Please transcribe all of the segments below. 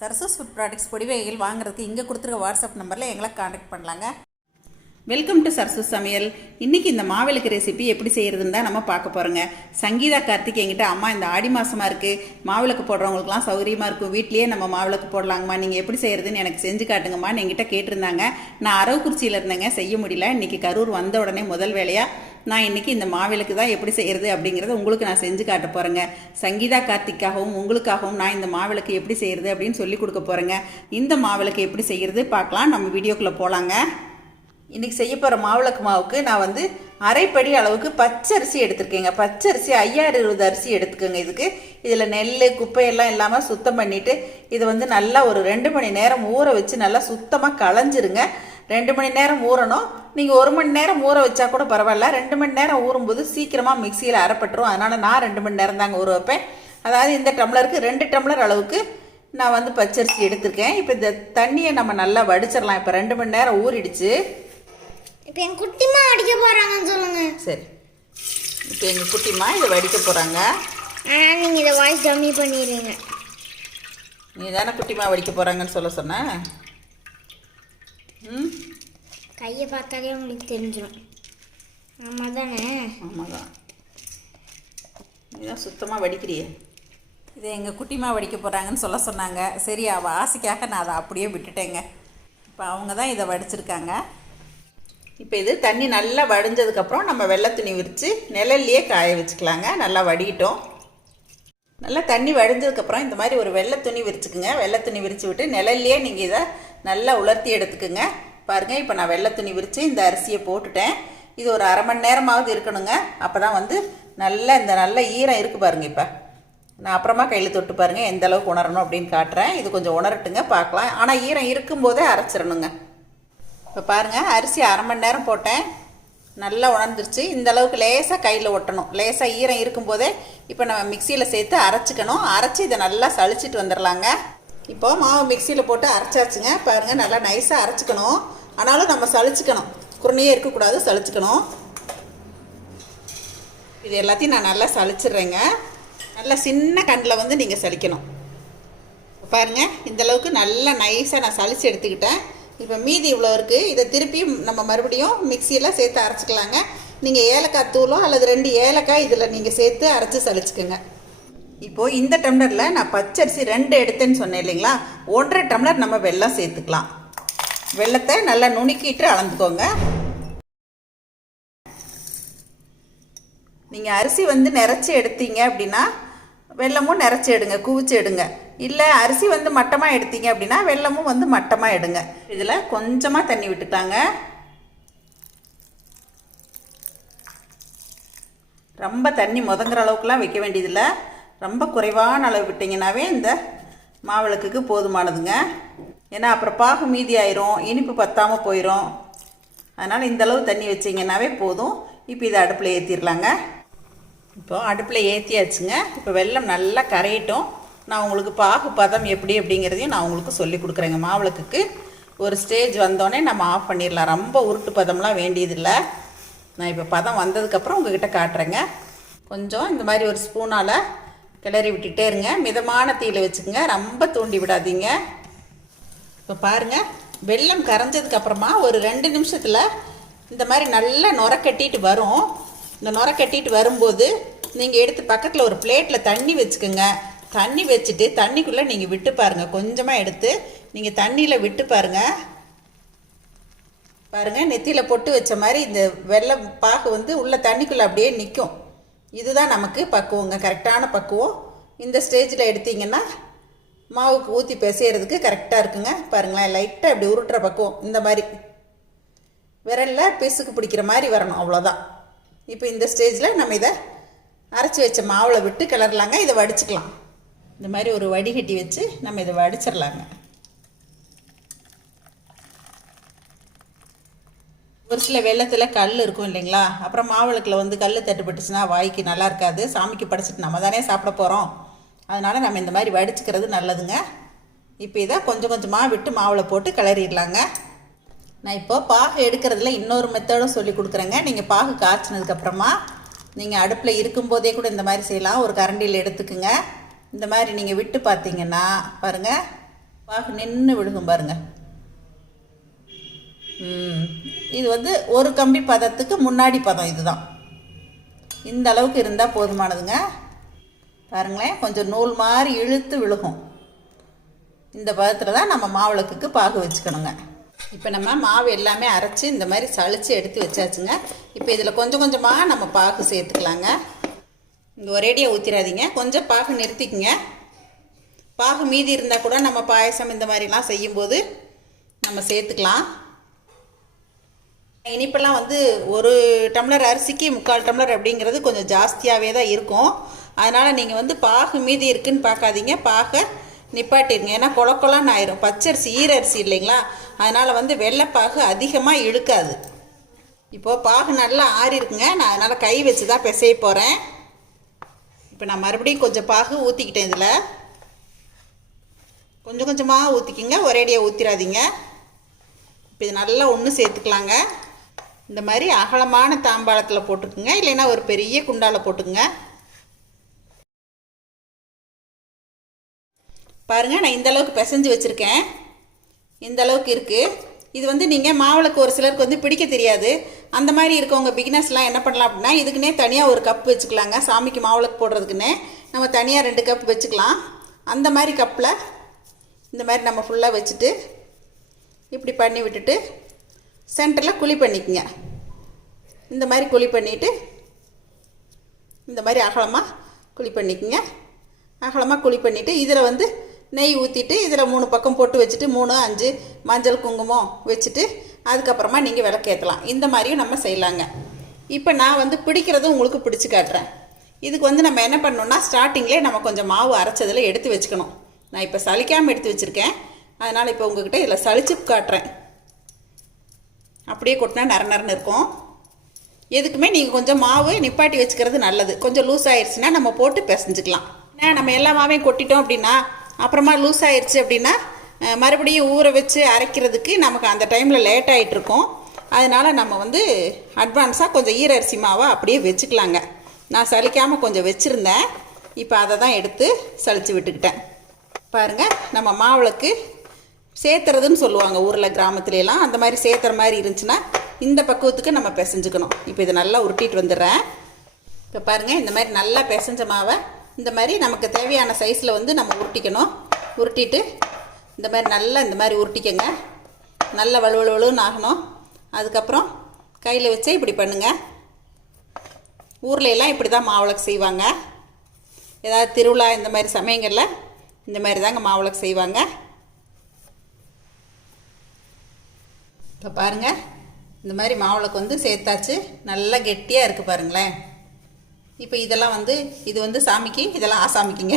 சரசஸ் food products பொடிவகைகள் வாங்குறதுக்கு இங்கே கொடுத்துருக்க வாட்ஸ்அப் நம்பரில் எங்களை காண்டாக்ட் பண்ணலாங்க. வெல்கம் டு சரசஸ் சமையல். இன்றைக்கி இந்த மாவிளக்கு ரெசிபி எப்படி செய்கிறதுன்னு தான் நம்ம பார்க்க போகிறோங்க சங்கீதா கார்த்திக் என்கிட்ட அம்மா இந்த ஆடி மாதமாக இருக்குது மாவிளக்கு போடுறவங்களுக்குலாம் சௌகரியமாக இருக்கும். வீட்லேயே நம்ம மாவிளக்கு போடலாங்கம்மா. நீங்கள் எப்படி செய்கிறதுன்னு எனக்கு செஞ்சு காட்டுங்கம்மான்னு என்கிட்ட கேட்டிருந்தாங்க. நான் அரவக்குறிச்சியில் இருந்தேங்க. செய்ய முடியல. இன்றைக்கி கரூர் வந்த உடனே முதல் வேலையாக நான் இன்றைக்கி இந்த மாவிளக்கு தான் எப்படி செய்கிறது அப்படிங்கிறத உங்களுக்கு நான் செஞ்சு காட்ட போகிறேங்க சங்கீதா கார்த்திக்காகவும் உங்களுக்காகவும் நான் இந்த மாவிளக்கு எப்படி செய்கிறது அப்படின்னு சொல்லி கொடுக்க போகிறேங்க இந்த மாவிளக்கு எப்படி செய்கிறது பார்க்கலாம். நம்ம வீடியோக்குள்ளே போகலாங்க இன்றைக்கி செய்ய போகிற மாவிளக்கு மாவுக்கு நான் வந்து அரைப்படி அளவுக்கு பச்சரிசி எடுத்திருக்கேங்க. பச்சரிசி ஐயாயிரம் இருபது அரிசி எடுத்துக்கோங்க இதுக்கு. இதில் நெல் குப்பையெல்லாம் இல்லாமல் சுத்தம் பண்ணிவிட்டு இதை வந்து நல்லா ஒரு ரெண்டு மணி நேரம் ஊற வச்சு நல்லா சுத்தமாக களைஞ்சிருங்க. ரெண்டு மணி நேரம் ஊறணும். நீங்கள் ஒரு மணி நேரம் ஊற வச்சா கூட பரவாயில்ல. ரெண்டு மணி நேரம் ஊறும்போது சீக்கிரமாக மிக்சியில் அரைப்பட்டுரும். அதனால் நான் ரெண்டு மணி நேரம் தாங்க ஊற வைப்பேன். அதாவது இந்த டம்ளருக்கு ரெண்டு டம்ளர் அளவுக்கு நான் வந்து பச்சரிசி எடுத்திருக்கேன். இப்போ இந்த தண்ணியை நம்ம நல்லா வடிச்சிடலாம். இப்போ ரெண்டு மணி நேரம் ஊறிடுச்சு. இப்போ என் குட்டிமா அடிக்க போறாங்கன்னு சொல்லுங்க. சரி. இப்போ எங்கள் குட்டிமா இதை வடிக்க போகிறாங்க நீங்கள் இதை வாய்ஸ் கம்மி பண்ணிடுங்க நீ தானே குட்டிமா வடிக்க போகிறாங்கன்னு சொல்ல சொன்ன? ம் கையை பார்த்தாலே உங்களுக்கு தெரிஞ்சிடும் ஆமாம் தானே ஆமாம் தான் இதான் சுத்தமாக வடிக்கிறியே. இதை எங்கள் குட்டிமா வடிக்க போகிறாங்கன்னு சொல்ல சொன்னாங்க. சரி அவள் ஆசைக்காக நான் அதை அப்படியே விட்டுட்டேங்க. இப்போ அவங்க தான் இதை வடிச்சிருக்காங்க. இப்போ இது தண்ணி நல்லா வடிஞ்சதுக்கப்புறம் நம்ம வெள்ளை துணி விரித்து நிழல்லையே காய வச்சுக்கலாங்க. நல்லா வடிக்கிட்டோம் நல்லா தண்ணி வடிஞ்சதுக்கப்புறம் இந்த மாதிரி ஒரு வெள்ளை துணி விரிச்சுக்குங்க. வெள்ளை துணி விரித்து விட்டு நிழல்லையே நீங்கள் இதை நல்லா உலர்த்தி எடுத்துக்குங்க. பாருங்கள் இப்போ நான் வெள்ளை துணி விரித்து இந்த அரிசியை போட்டுட்டேன். இது ஒரு அரை மணி நேரமாவது இருக்கணுங்க. அப்போ தான் வந்து நல்லா இந்த நல்ல ஈரம் இருக்குது பாருங்கள் இப்போ. நான் அப்புறமா கையில் தொட்டு பாருங்கள் எந்த அளவுக்கு உணரணும் அப்படின்னு காட்டுறேன். இது கொஞ்சம் உணரட்டுங்க பார்க்கலாம். ஆனால் ஈரம் இருக்கும்போதே அரைச்சிடணுங்க. இப்போ பாருங்கள் அரிசி அரை மணி நேரம் போட்டேன். நல்லா உணர்ந்துருச்சு. இந்த அளவுக்கு லேசாக கையில் ஒட்டணும். லேசாக ஈரம் இருக்கும்போதே இப்போ நம்ம மிக்சியில் சேர்த்து அரைச்சிக்கணும். அரைச்சி இதை நல்லா சளிச்சிட்டு வந்துடலாங்க இப்போ மாவு மிக்சியில் போட்டு அரைச்சாச்சுங்க. பாருங்கள் நல்லா நைஸாக அரைச்சிக்கணும். ஆனாலும் நம்ம சளிச்சிக்கணும். குருணையே இருக்கக்கூடாது சளிச்சிக்கணும். இது எல்லாத்தையும் நான் நல்லா சளிச்சிடுறேங்க. நல்லா சின்ன கண்ணில் வந்து நீங்கள் சலிக்கணும் பாருங்கள் இந்த அளவுக்கு நல்லா நைஸாக நான் சளிச்சு எடுத்துக்கிட்டேன். இப்போ மீதி இவ்வளோ இருக்குது இதை திருப்பி நம்ம மறுபடியும் மிக்சியில் சேர்த்து அரைச்சிக்கலாங்க. நீங்கள் ஏலக்காய் தூளோ அல்லது ரெண்டு ஏலக்காய் இதில் நீங்கள் சேர்த்து அரைச்சி சளிச்சுக்கோங்க. இப்போது இந்த டம்ளரில் நான் பச்சரிசி ரெண்டு எடுத்தேன்னு சொன்னேன் இல்லைங்களா? ஒன்றரை டம்ளர் நம்ம வெள்ளம் சேர்த்துக்கலாம். வெள்ளத்தை நல்லா நுணுக்கிட்டு அளந்துக்கோங்க. நீங்கள் அரிசி வந்து நிறச்சி எடுத்தீங்க அப்படின்னா வெள்ளமும் நிறச்சி எடுங்க குவிச்சு எடுங்க. இல்லை அரிசி வந்து மட்டமாக எடுத்தீங்க அப்படின்னா வெள்ளமும் வந்து மட்டமாக எடுங்க. இதில் கொஞ்சமாக தண்ணி விட்டுட்டாங்க ரொம்ப தண்ணி முதங்குற அளவுக்குலாம் வைக்க வேண்டியதில்லை. ரொம்ப குறைவான அளவு விட்டிங்கனாவே இந்த மாவிளக்குக்கு போதுமானதுங்க. ஏன்னா அப்புறம் பாகு மீதி ஆயிரும் இனிப்பு பத்தாமல் போயிடும் அதனால் இந்த அளவு தண்ணி வச்சிங்கன்னாவே போதும். இப்போ இதை அடுப்பில் ஏற்றிடலாங்க இப்போ அடுப்பில் ஏற்றியாச்சுங்க இப்போ வெள்ளம் நல்லா கரையட்டும். நான் உங்களுக்கு பாகு பதம் எப்படி அப்படிங்கிறதையும் நான் உங்களுக்கு சொல்லி கொடுக்குறேங்க. மாவிளக்குக்கு ஒரு ஸ்டேஜ் வந்தோடனே நம்ம ஆஃப் பண்ணிடலாம் ரொம்ப உருட்டு பதம்லாம் வேண்டியதில்லை. நான் இப்போ பதம் வந்ததுக்கப்புறம் உங்ககிட்ட காட்டுறேங்க. கொஞ்சம் இந்த மாதிரி ஒரு ஸ்பூனால் கிளறி விட்டுட்டே இருங்க. மிதமான தீயில் வச்சுக்கோங்க. ரொம்ப தூண்டி விடாதீங்க. இப்போ பாருங்கள் வெல்லம் கரைஞ்சதுக்கப்புறமா ஒரு ரெண்டு நிமிஷத்தில் இந்த மாதிரி நல்லா நுர கட்டிட்டு வரும். இந்த நுர கட்டிட்டு வரும்போது நீங்கள் எடுத்து பக்கத்தில் ஒரு பிளேட்டில் தண்ணி வச்சுக்கோங்க. தண்ணி வச்சுட்டு தண்ணிக்குள்ளே நீங்கள் விட்டு பாருங்கள் கொஞ்சமாக எடுத்து நீங்கள் தண்ணியில் விட்டு பாருங்கள் பாருங்கள் நெத்தியில் பொட்டு வச்ச மாதிரி இந்த வெள்ளம் பாகு வந்து உள்ள தண்ணிக்குள்ளே அப்படியே நிற்கும் இதுதான் நமக்கு பக்குவங்க கரெக்டான பக்குவம். இந்த ஸ்டேஜில் எடுத்தீங்கன்னா மாவுக்கு ஊற்றி பிசையிறதுக்கு கரெக்டாக இருக்குங்க. பாருங்களேன் லைட்டாக இப்படி உருட்டுற பக்குவம். இந்த மாதிரி. விரலில் பிசுக்கு பிடிக்கிற மாதிரி வரணும் அவ்வளோதான் இப்போ இந்த ஸ்டேஜில் நம்ம இதை அரைச்சி வச்ச மாவில் விட்டு கிளறலாங்க. இதை வடிச்சுக்கலாம். இந்த மாதிரி ஒரு வடிகட்டி வச்சு நம்ம இதை வடிச்சிடலாங்க. ஒரு சில வெள்ளத்தில் கல் இருக்கும் இல்லைங்களா? அப்புறம் மாவிளக்கில் வந்து கல் தட்டுப்பட்டுச்சுன்னா வாய்க்கு நல்லா இருக்காது. சாமிக்கு படைச்சிட்டு நம்ம தானே சாப்பிட போகிறோம் அதனால் நம்ம இந்த மாதிரி வடிச்சுக்கிறது நல்லதுங்க. இப்போ இதை கொஞ்சம் கொஞ்சமாக விட்டு மாவில் போட்டு கிளறிடலாங்க. நான் இப்போ பாகு எடுக்கிறதுல இன்னொரு மெத்தடும் சொல்லி கொடுக்குறேங்க. நீங்கள் பாகு காய்ச்சினதுக்கப்புறமா நீங்கள் அடுப்பில் இருக்கும்போதே கூட இந்த மாதிரி செய்யலாம். ஒரு கரண்டியில் எடுத்துக்குங்க. இந்த மாதிரி நீங்கள் விட்டு பார்த்தீங்கன்னா பாருங்கள் பாகு நின்று விழுகும் பாருங்கள் இது வந்து ஒரு கம்பி பதத்துக்கு முன்னாடி பதம் இதுதான். இந்த அளவுக்கு இருந்தால் போதுமானதுங்க. பாருங்களேன் கொஞ்சம் நூல் மாதிரி இழுத்து விழுகும். இந்த பதத்தில் தான் நம்ம மாவிளக்குக்கு பாகு வச்சுக்கணுங்க. இப்போ நம்ம மாவு எல்லாமே அரைச்சி இந்த மாதிரி சளிச்சு எடுத்து வச்சாச்சுங்க. இப்போ இதில் கொஞ்சம் கொஞ்சமாக நம்ம பாகு சேர்த்துக்கலாங்க. இங்கே ஒரேடியாக ஊற்றிடாதீங்க கொஞ்சம் பாகு நிறுத்திக்கங்க. பாகு மீதி இருந்தால் கூட நம்ம பாயசம் இந்த மாதிரிலாம் செய்யும்போது நம்ம சேர்த்துக்கலாம். இனிப்பெல்லாம் வந்து ஒரு டம்ளர் அரிசிக்கு முக்கால் டம்ளர் அப்படிங்கிறது கொஞ்சம் ஜாஸ்தியாகவே தான் இருக்கும். அதனால் நீங்கள் வந்து பாகு மீதி இருக்குன்னு பார்க்காதீங்க பாகை நிப்பாட்டிடுங்க ஏன்னா கொல ஆயிரும். பச்சரிசி ஈரரிசி இல்லைங்களா? அதனால் வந்து வெள்ளைப்பாகு அதிகமாக இழுக்காது. இப்போது பாகு நல்லா ஆறி இருக்குங்க. நான் அதனால் கை வச்சு தான் பிசைய போகிறேன் இப்போ நான் மறுபடியும் கொஞ்சம் பாகு ஊற்றிக்கிட்டேன் இதில். கொஞ்சம் கொஞ்சமாக ஊற்றிக்கிங்க ஒரேடியாக ஊற்றிடாதீங்க இப்போ இது நல்லா ஒன்று சேர்த்துக்கலாங்க. இந்த மாதிரி அகலமான தாம்பாளத்தில் போட்டுக்குங்க. இல்லைன்னா ஒரு பெரிய குண்டால போட்டுக்குங்க. பாருங்கள் நான் இந்த அளவுக்கு பிசைஞ்சு வச்சுருக்கேன். இந்த அளவுக்கு இருக்குது இது வந்து நீங்கள் மாவிளக்கு ஒரு சிலருக்கு வந்து பிடிக்க தெரியாது. அந்த மாதிரி இருக்கவங்க பிகினர்ஸ்லாம் என்ன பண்ணலாம் அப்படின்னா இதுக்குன்னே தனியாக ஒரு கப் வச்சுக்கலாங்க. சாமிக்கு மாவிளக்கு போடுறதுக்குன்னே நம்ம தனியாக ரெண்டு கப் வச்சுக்கலாம். அந்த மாதிரி கப்பில் இந்த மாதிரி நம்ம ஃபுல்லாக வச்சுட்டு இப்படி பண்ணி விட்டுட்டு சென்டரில் குழி பண்ணிக்கங்க. இந்த மாதிரி குழி பண்ணிவிட்டு இந்த மாதிரி அகலமாக குழி பண்ணிக்கங்க. அகலமாக குழி பண்ணிவிட்டு இதில் வந்து நெய் ஊற்றிட்டு இதில் மூணு பக்கம் போட்டு வச்சுட்டு மூணு அஞ்சு மஞ்சள் குங்குமம் வச்சுட்டு அதுக்கப்புறமா நீங்கள் விளக்கேற்றலாம் இந்த மாதிரியும் நம்ம செய்யலாங்க. இப்போ நான் வந்து பிடிக்கிறது உங்களுக்கு பிடிச்சி காட்டுறேன். இதுக்கு வந்து நம்ம என்ன பண்ணணும்னா ஸ்டார்டிங்லேயே நம்ம கொஞ்சம் மாவு அரைச்சதில் எடுத்து வச்சுக்கணும். நான் இப்போ சலிக்காமல் எடுத்து வச்சுருக்கேன். அதனால் இப்போ உங்ககிட்ட இதில் சளிச்சு காட்டுறேன். அப்படியே கொட்டினா நர நரன்னு இருக்கும். எதுக்குமே நீங்கள் கொஞ்சம் மாவு நிப்பாட்டி வச்சுக்கிறது நல்லது. கொஞ்சம் லூஸ் ஆயிடுச்சுன்னா நம்ம போட்டு பிசைஞ்சுக்கலாம். ஏன்னா நம்ம எல்லா மாவையும் கொட்டிட்டோம் அப்படின்னா அப்புறமா லூஸ் ஆயிடுச்சு அப்படின்னா மறுபடியும் ஊற வச்சு அரைக்கிறதுக்கு நமக்கு அந்த டைமில் லேட் ஆகிட்டு அதனால் நம்ம வந்து அட்வான்ஸாக கொஞ்சம் ஈர அரிசி மாவை அப்படியே வச்சுக்கலாங்க. நான் சலிக்காமல் கொஞ்சம் வச்சுருந்தேன். இப்போ அதை தான் எடுத்து சளிச்சு விட்டுக்கிட்டேன். பாருங்கள் நம்ம மாவுளுக்கு சேர்த்துறதுன்னு சொல்லுவாங்க ஊரில் கிராமத்துலலாம் அந்த மாதிரி சேர்த்துற மாதிரி இருந்துச்சுன்னா இந்த பக்குவத்துக்கு நம்ம பிசைஞ்சுக்கணும். இப்போ இதை நல்லா உருட்டிட்டு வந்துடுறேன். இப்போ பாருங்கள் இந்த மாதிரி நல்லா பிசைஞ்ச மாவை இந்த மாதிரி நமக்கு தேவையான சைஸில் வந்து நம்ம உருட்டிக்கணும். உருட்டிட்டு இந்த மாதிரி நல்லா இந்த மாதிரி உருட்டிக்கங்க. நல்ல வலுவலுவலுன்னு ஆகணும். அதுக்கப்புறம் கையில் வச்சே இப்படி பண்ணுங்கள் ஊரில் எல்லாம் இப்படி தான் மாவிளக்கு செய்வாங்க. ஏதாவது திருவிழா இந்த மாதிரி சமயங்களில் இந்த மாதிரி தாங்க மாவிளக்கு செய்வாங்க. இப்போ பாருங்கள் இந்த மாதிரி மாவிளக்கு வந்து சேர்த்தாச்சு. நல்லா கெட்டியாக இருக்குது பாருங்களேன். இப்போ இதெல்லாம் வந்து இது வந்து சாமிக்கு இதெல்லாம் ஆசாமிக்குங்க.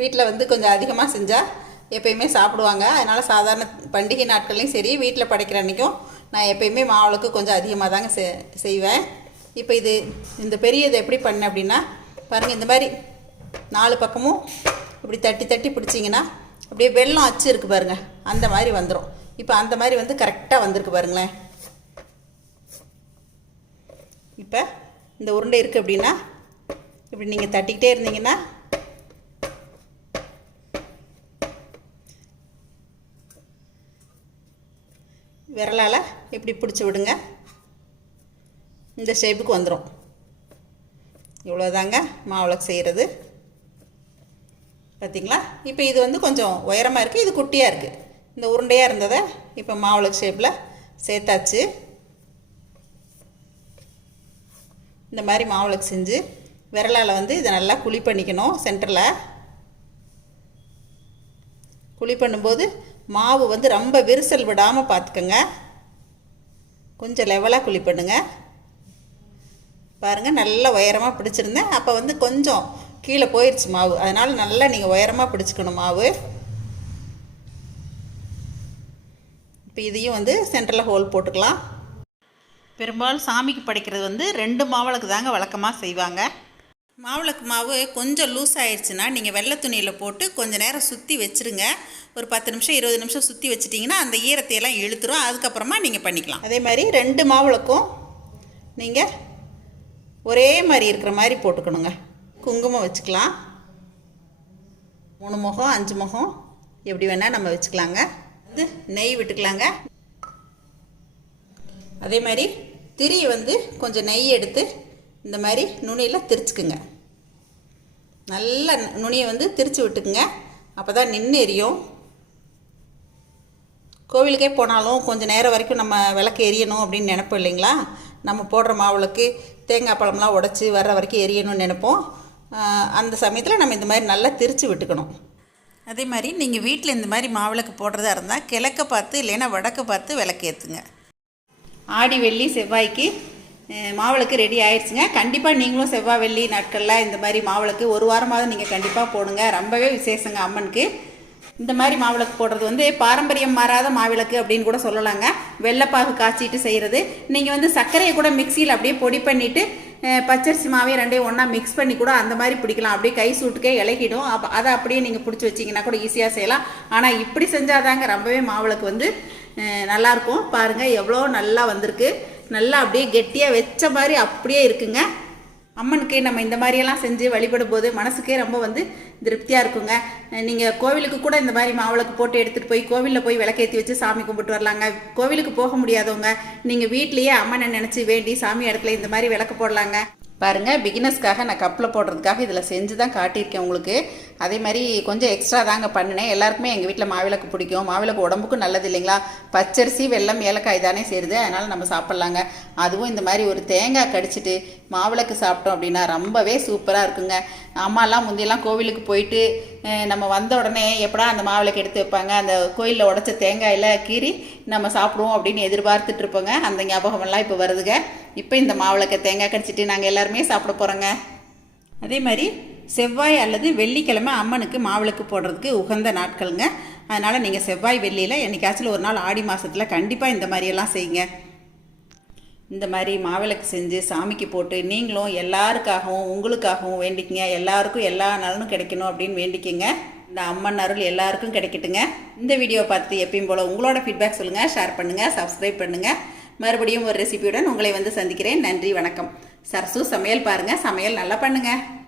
வீட்டில் வந்து கொஞ்சம் அதிகமாக செஞ்சால் எப்பயுமே சாப்பிடுவாங்க. அதனால் சாதாரண பண்டிகை நாட்கள்லையும் சரி வீட்டில் படைக்கிற அன்றைக்கும் நான் எப்பயுமே மாவுளுக்கு கொஞ்சம் அதிகமாக தாங்க செ செய்வேன். இப்போ இது இந்த பெரிய இது எப்படி பண்ணேன் அப்படின்னா பாருங்கள் இந்த மாதிரி நாலு பக்கமும் இப்படி தட்டி தட்டி பிடிச்சிங்கன்னா அப்படியே வெள்ளம் அச்சு இருக்குது பாருங்கள் அந்த மாதிரி வந்துடும் இப்போ அந்த மாதிரி வந்து கரெக்டாக வந்திருக்கு பாருங்களேன். இப்போ இந்த உருண்டை இருக்குது அப்படின்னா இப்படி நீங்கள் தட்டிக்கிட்டே இருந்தீங்கன்னா விரலால் இப்படி பிடிச்சி விடுங்க. இந்த ஷேப்புக்கு வந்துடும் இவ்வளோதாங்க மாவிளக்கு செய்கிறது பார்த்திங்களா இப்போ இது வந்து கொஞ்சம் உயரமாக இருக்குது இது குட்டியாக இருக்குது இந்த உருண்டையாக இருந்ததை இப்போ மாவிளக்கு ஷேப்பில் சேர்த்தாச்சு. இந்த மாதிரி மாவுளக்கு செஞ்சு விரலால் வந்து இதை நல்லா குழி பண்ணிக்கணும் சென்டரில் குழி பண்ணும்போது மாவு வந்து ரொம்ப விரிசல் விடாமல் பார்த்துக்கோங்க கொஞ்சம் லெவலாக குழி பண்ணுங்கள் பாருங்கள் நல்லா உயரமாக பிடிச்சிருந்தேன். அப்போ வந்து கொஞ்சம் கீழே போயிடுச்சு மாவு. அதனால் நல்லா நீங்கள் உயரமாக பிடிச்சிக்கணும் மாவு. இப்போ இதையும் வந்து சென்டரில் ஹோல் போட்டுக்கலாம். பெரும்பாலும் சாமிக்கு படைக்கிறது வந்து ரெண்டு மாவிளக்கு தாங்க வழக்கமாக செய்வாங்க. மாவிளக்கு மாவு கொஞ்சம் லூஸ் ஆயிடுச்சுன்னா நீங்கள் வெள்ளை துணியில் போட்டு கொஞ்சம் நேரம் சுற்றி வச்சுருங்க. ஒரு பத்து நிமிஷம் இருபது நிமிஷம் சுற்றி வச்சிட்டிங்கன்னா அந்த ஈரத்தையெல்லாம் இழுத்துரும். அதுக்கப்புறமா நீங்கள் பண்ணிக்கலாம். அதே மாதிரி ரெண்டு மாவிளக்கும் நீங்கள் ஒரே மாதிரி இருக்கிற மாதிரி போட்டுக்கணுங்க. குங்குமம் வச்சுக்கலாம். மூணு முகம் அஞ்சு முகம் எப்படி வேணால் நம்ம வச்சுக்கலாங்க. வந்து நெய் விட்டுக்கலாங்க. அதே மாதிரி திரியை வந்து கொஞ்சம் நெய் எடுத்து இந்த மாதிரி நுனியில் திரிச்சுக்குங்க. நல்ல நுனியை வந்து திரிச்சு விட்டுக்குங்க. அப்போ தான் நின்று எரியும். கோவிலுக்கே போனாலும் கொஞ்சம் நேரம் வரைக்கும் நம்ம விளக்கு எரியணும் அப்படின்னு நினைப்போம் இல்லைங்களா? நம்ம போடுற மாவுளுக்கு தேங்காய் பழம்லாம் உடச்சி வர்ற வரைக்கும் எரியணும்னு நினைப்போம். அந்த சமயத்தில் நம்ம இந்த மாதிரி நல்லா திரிச்சு விட்டுக்கணும். அதே மாதிரி நீங்கள் வீட்டில் இந்த மாதிரி மாவிளக்கு போடுறதா இருந்தால் கிழக்க பார்த்து இல்லைன்னா வடக்கு பார்த்து விளக்கேற்றுங்க ஆடி வெள்ளி செவ்வாய்க்கு மாவிளக்கு ரெடி ஆயிடுச்சுங்க கண்டிப்பாக நீங்களும் செவ்வாய் வெள்ளி நாட்களில் இந்த மாதிரி மாவிளக்கு ஒரு வாரமாவது நீங்கள் கண்டிப்பாக போடுங்க. ரொம்பவே விசேஷங்க அம்மனுக்கு. இந்த மாதிரி மாவிளக்கு போடுறது வந்து பாரம்பரியம் மாறாத மாவிளக்கு அப்படின்னு கூட சொல்லலாங்க. வெள்ளைப்பாகு காய்ச்சிட்டு செய்கிறது நீங்கள் வந்து சர்க்கரையை கூட மிக்சியில் அப்படியே பொடி பண்ணிவிட்டு பச்சரிசி மாவையும் ரெண்டையும் ஒன்றா மிக்ஸ் பண்ணி கூட அந்த மாதிரி பிடிக்கலாம். அப்படியே கை சூட்டுக்கே இலக்கிடும் அப்போ அதை அப்படியே நீங்கள் பிடிச்சி வச்சிங்கன்னா கூட ஈஸியாக செய்யலாம். ஆனால் இப்படி செஞ்சாதாங்க ரொம்பவே மாவிளக்கு வந்து நல்லாயிருக்கும் பாருங்கள் எவ்வளோ நல்லா வந்திருக்கு. நல்லா அப்படியே கெட்டியாக வச்ச மாதிரி அப்படியே இருக்குங்க. அம்மனுக்கு நம்ம இந்த மாதிரியெல்லாம் செஞ்சு வழிபடும் போது மனசுக்கே ரொம்ப வந்து திருப்தியாக இருக்குங்க. நீங்கள் கோவிலுக்கு கூட இந்த மாதிரி மாவிளக்கு போட்டு எடுத்துகிட்டு போய் கோவிலில் போய் விளக்கேற்றி வச்சு சாமி கும்பிட்டு வரலாங்க. கோவிலுக்கு போக முடியாதவங்க நீங்கள் வீட்லேயே அம்மனை நினச்சி வேண்டி சாமி இடத்துல இந்த மாதிரி விளக்கு போடலாங்க. பாருங்கள் பிகினஸ்க்காக நான் கப்பில் போடுறதுக்காக இதில் செஞ்சு தான் காட்டியிருக்கேன் உங்களுக்கு. அதே மாதிரி கொஞ்சம் எக்ஸ்ட்ரா தாங்க பண்ணினேன். எல்லாருக்குமே எங்கள் வீட்டில் மாவிளக்கு பிடிக்கும். மாவிளக்கு உடம்புக்கும் நல்லது இல்லைங்களா? பச்சரிசி வெல்லம் ஏலக்காய் தானே சேருது அதனால் நம்ம சாப்பிட்லாங்க. அதுவும் இந்த மாதிரி ஒரு தேங்காய் கடிச்சிட்டு மாவிளக்கு சாப்பிட்டோம் அப்படின்னா ரொம்பவே சூப்பராக இருக்குங்க. அம்மாலாம் முந்தையெல்லாம் கோவிலுக்கு போயிட்டு நம்ம வந்த உடனே எப்படா அந்த மாவிளக்கு எடுத்து வைப்பாங்க? அந்த கோயிலில் உடச்ச தேங்காயில் கீறி நம்ம சாப்பிடுவோம் அப்படின்னு எதிர்பார்த்துட்ருப்போங்க அந்த ஞாபகமெல்லாம் இப்போ வருதுங்க. இப்போ இந்த மாவிளக்க தேங்காய் கடிச்சிட்டு நாங்கள் எல்லாருமே சாப்பிட போகிறோங்க அதே மாதிரி செவ்வாய் அல்லது வெள்ளிக்கிழமை அம்மனுக்கு மாவிளக்கு போடுறதுக்கு உகந்த நாட்களுங்க. அதனால் நீங்கள் செவ்வாய் வெள்ளியில் என்னைக்காச்சும் ஒரு நாள் ஆடி மாதத்தில் கண்டிப்பாக இந்த மாதிரியெல்லாம் செய்யுங்க. இந்த மாதிரி மாவிளக்கு செஞ்சு சாமிக்கு போட்டு நீங்களும் எல்லாருக்காகவும் உங்களுக்காகவும் வேண்டிக்கங்க. எல்லாருக்கும் எல்லா நலனும் கிடைக்கணும் அப்படின்னு வேண்டிக்கங்க. இந்த அம்மன் அருள் எல்லாருக்கும் கிடைக்கட்டுங்க. இந்த வீடியோ பார்த்து எப்பயும் போல் உங்களோட ஃபீட்பேக் சொல்லுங்கள் ஷேர் பண்ணுங்கள் சப்ஸ்கிரைப் பண்ணுங்கள் மறுபடியும் ஒரு ரெசிபியுடன் உங்களை வந்து சந்திக்கிறேன். நன்றி வணக்கம். சரசு சமையல் பாருங்கள் சமையல் நல்லா பண்ணுங்கள்